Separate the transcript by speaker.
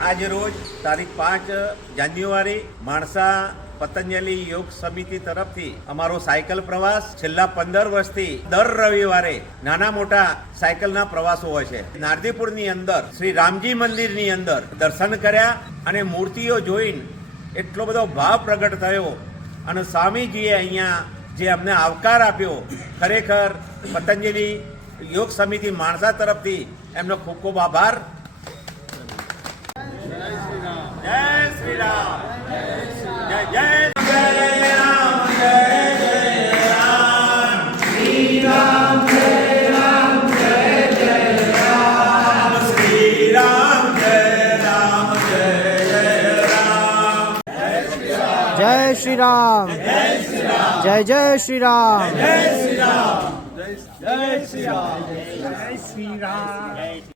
Speaker 1: આજ રોજ તારીખ 5 જાન્યુઆરી માણસા પતંજલિ યોગ સમિતિ તરફથી અમારો સાયકલ પ્રવાસ છેલ્લા 15 વર્ષથી દર રવિવારે નાના મોટા સાયકલના પ્રવાસો હોય છે. નારદીપુરની અંદર શ્રી રામજી મંદિરની અંદર દર્શન કર્યા અને મૂર્તિઓ જોઈને એટલો બધો ભાવ પ્રગટ થયો અને સ્વામીજીએ અહીંયા જે અમને આવકાર આપ્યો, ખરેખર પતંજલિ યોગ સમિતિ માણસા તરફથી એમનો ખૂબ ખૂબ આભાર. જય શ્રી રામ, જય જય રામ, જય જય રામ, શ્રી રામ જય રામ, જય જય રામ, શ્રી રામ જય રામ, જય જય રામ,
Speaker 2: જય શ્રી રામ, જય જય શ્રી રામ,
Speaker 1: જય શ્રી રામ,
Speaker 2: જય શ્રી રામ, જય શ્રી રામ.